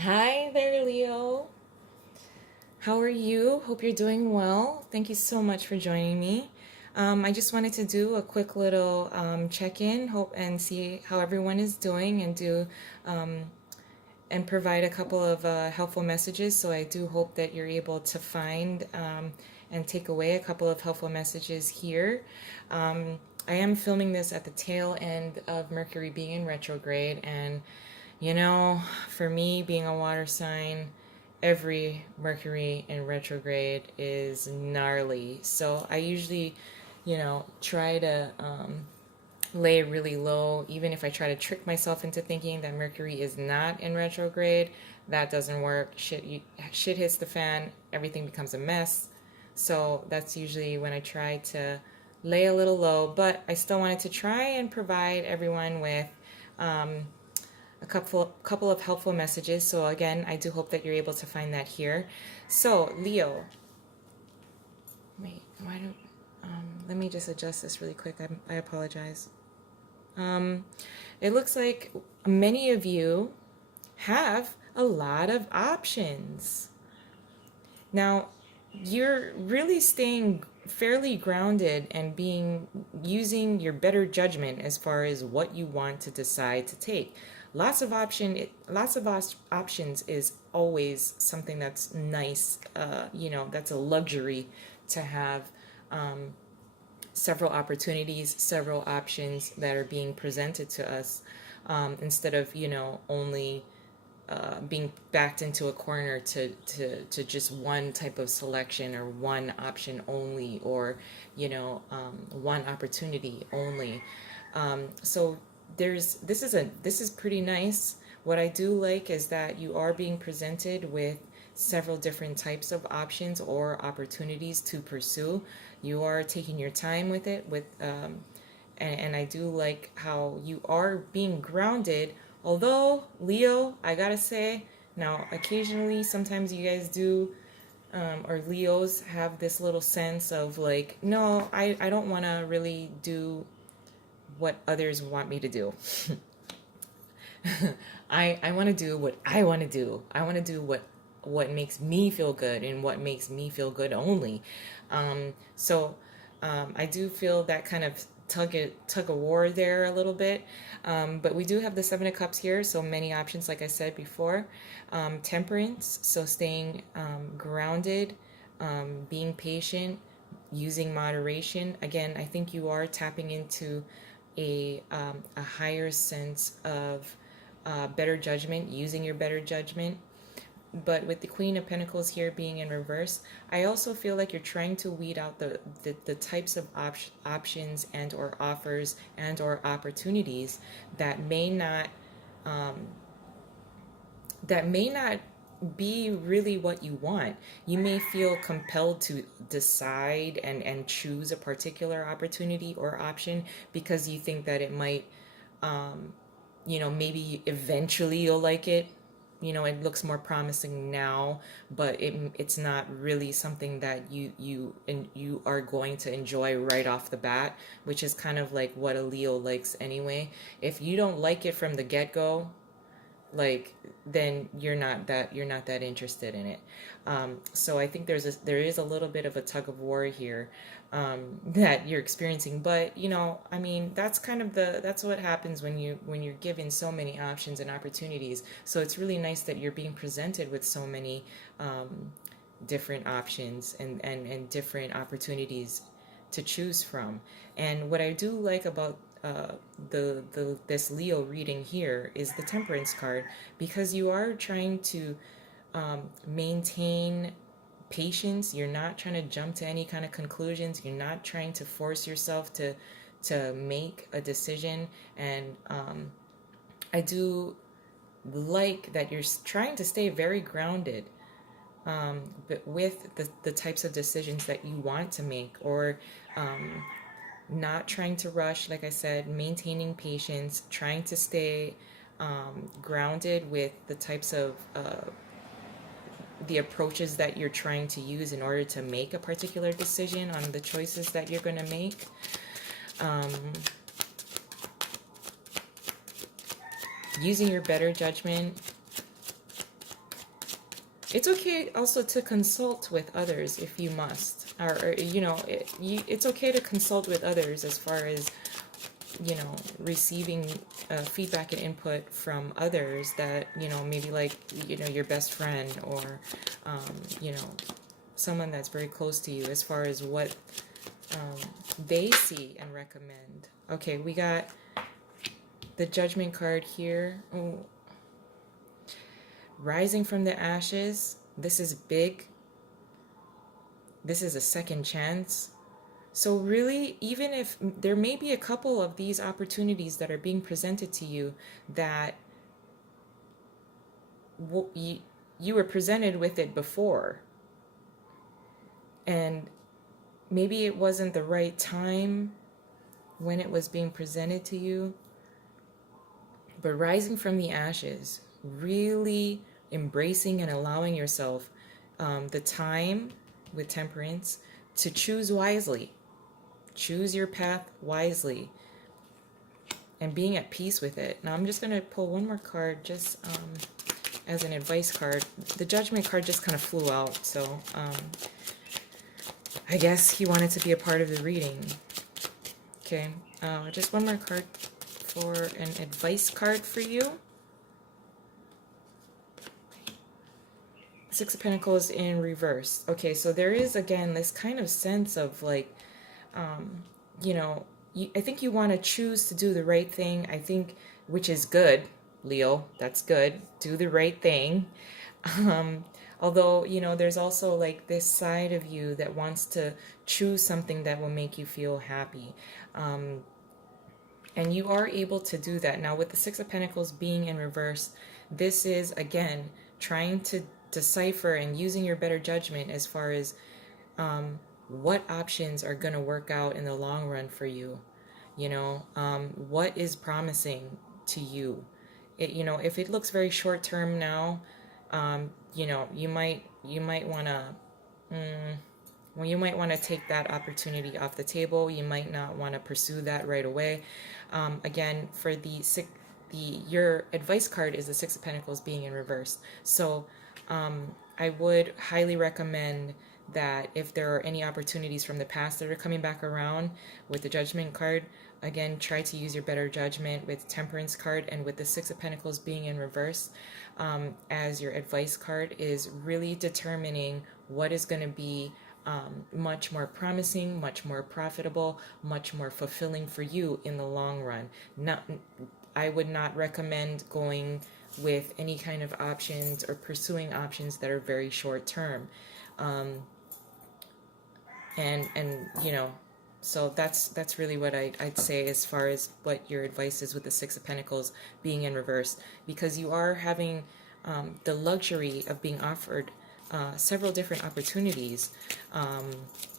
Hi there, Leo. How are you? Hope you're doing well. Thank you so much for joining me. I just wanted to do a quick little check-in, hope and see how everyone is doing, and do and provide a couple of helpful messages. So I do hope that you're able to find and take away a couple of helpful messages here. I am filming this at the tail end of Mercury being in retrograde, and you know, for me being a water sign, every Mercury in retrograde is gnarly. So I usually, try to lay really low, even if I try to trick myself into thinking that Mercury is not in retrograde. That doesn't work. Shit hits the fan, everything becomes a mess. So that's usually when I try to lay a little low, but I still wanted to try and provide everyone with um, a couple of helpful messages. So again, I do hope that you're able to find that here. So Leo, wait, why don't let me just adjust this really quick. I apologize. Um, it looks like many of you have a lot of options. Now, you're really staying fairly grounded and being using your better judgment as far as what you want to decide to take. Lots of options is always something that's nice. That's a luxury to have several opportunities, several options that are being presented to us, instead of only being backed into a corner to just one type of selection or one option only, or one opportunity only. So this is pretty nice. What I do like is that you are being presented with several different types of options or opportunities to pursue. You are taking your time with it, and I do like how you are being grounded. Although, Leo, I gotta say, now occasionally, sometimes you guys do, or Leos have this little sense of like, no, I don't want to really do what others want me to do. I want to do what I want to do. I want to do what makes me feel good and what makes me feel good only. So I do feel that kind of tug of war there a little bit. But we do have the Seven of Cups here, so many options, like I said before. Temperance, so staying grounded, being patient, using moderation. Again, I think you are tapping into a higher sense of better judgment, using your better judgment. But with the Queen of Pentacles here being in reverse, I also feel like you're trying to weed out the types of options and or offers and or opportunities that may not um, that may not be really what you want. You may feel compelled to decide and choose a particular opportunity or option because you think that it might, um, maybe eventually you'll like it. It looks more promising now, but it's not really something that you are going to enjoy right off the bat, which is kind of like what a Leo likes anyway. If you don't like it from the get-go, like, then you're not that interested in it. So I think there is a little bit of a tug of war here, that you're experiencing. But I mean, that's what happens when you're given so many options and opportunities. So it's really nice that you're being presented with so many different options and different opportunities to choose from. And what I do like about the this Leo reading here is the Temperance card, because you are trying to maintain patience. You're not trying to jump to any kind of conclusions. You're not trying to force yourself to make a decision. And I do like that you're trying to stay very grounded, but with the types of decisions that you want to make, or not trying to rush, like I said, maintaining patience, trying to stay grounded with the types of the approaches that you're trying to use in order to make a particular decision on the choices that you're going to make. Um, Using your better judgment, It's okay also to consult with others if you must, or you know, it's okay to consult with others as far as, you know, receiving feedback and input from others that, you know, maybe like, you know, your best friend or, you know, someone that's very close to you as far as what they see and recommend. Okay, we got the Judgment card here. Oh, rising from the ashes. This is big. This is a second chance. So really, even if there may be a couple of these opportunities that are being presented to you that you were presented with it before, and maybe it wasn't the right time when it was being presented to you, but rising from the ashes, really embracing and allowing yourself the time with temperance to choose wisely. Choose your path wisely and being at peace with it. Now I'm just going to pull one more card just as an advice card. The Judgment card just kind of flew out, so I guess he wanted to be a part of the reading. Okay, just one more card for an advice card for you. Six of Pentacles in reverse. Okay, so there is, again, this kind of sense of like, you know, I think you want to choose to do the right thing. I think, which is good, Leo. That's good. Do the right thing. Although, you know, there's also like this side of you that wants to choose something that will make you feel happy. And you are able to do that. Now, with the Six of Pentacles being in reverse, this is, again, trying to decipher and using your better judgment as far as what options are going to work out in the long run for you. You know, what is promising to you. You know, if it looks very short term now, you know, you might want to, well, you might want to take that opportunity off the table. You might not want to pursue that right away. Again, for your advice card is the Six of Pentacles being in reverse. So I would highly recommend that if there are any opportunities from the past that are coming back around with the Judgment card, again, try to use your better judgment with Temperance card, and with the Six of Pentacles being in reverse as your advice card is really determining what is going to be much more promising, much more profitable, much more fulfilling for you in the long run. I would not recommend going with any kind of options or pursuing options that are very short term. And you know, so that's really what I'd say as far as what your advice is with the Six of Pentacles being in reverse, because you are having the luxury of being offered several different opportunities,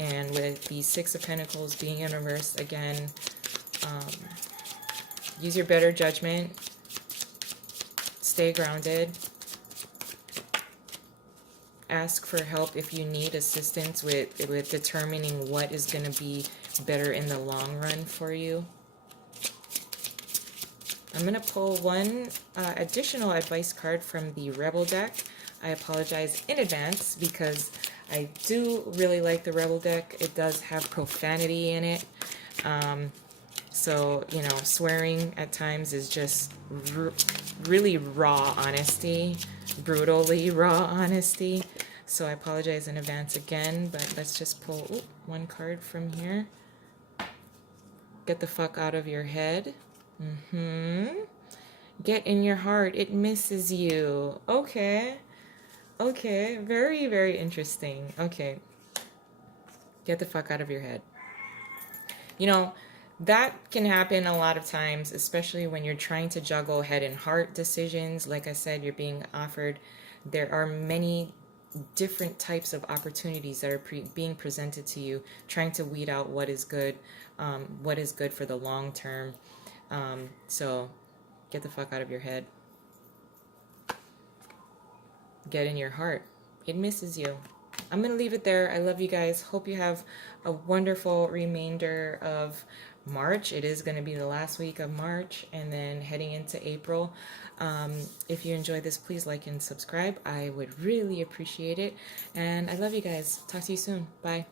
and with the Six of Pentacles being in reverse, again, use your better judgment, stay grounded, ask for help if you need assistance with determining what is going to be better in the long run for you. I'm going to pull one additional advice card from the Rebel deck. I apologize in advance because I do really like the Rebel deck. It does have profanity in it. So, you know, swearing at times is just really raw honesty, brutally raw honesty. So I apologize in advance again, but let's just pull one card from here. Get the fuck out of your head. Get in your heart. It misses you. Okay. Okay. Very, very interesting. Okay. Get the fuck out of your head. You know, that can happen a lot of times, especially when you're trying to juggle head and heart decisions. Like I said, you're being offered. There are many different types of opportunities that are being presented to you, trying to weed out what is good for the long term. So get the fuck out of your head. Get in your heart. It misses you. I'm going to leave it there. I love you guys. Hope you have a wonderful remainder of March. It is going to be the last week of March and then heading into April. If you enjoyed this, please like and subscribe. I would really appreciate it. And I love you guys. Talk to you soon. Bye.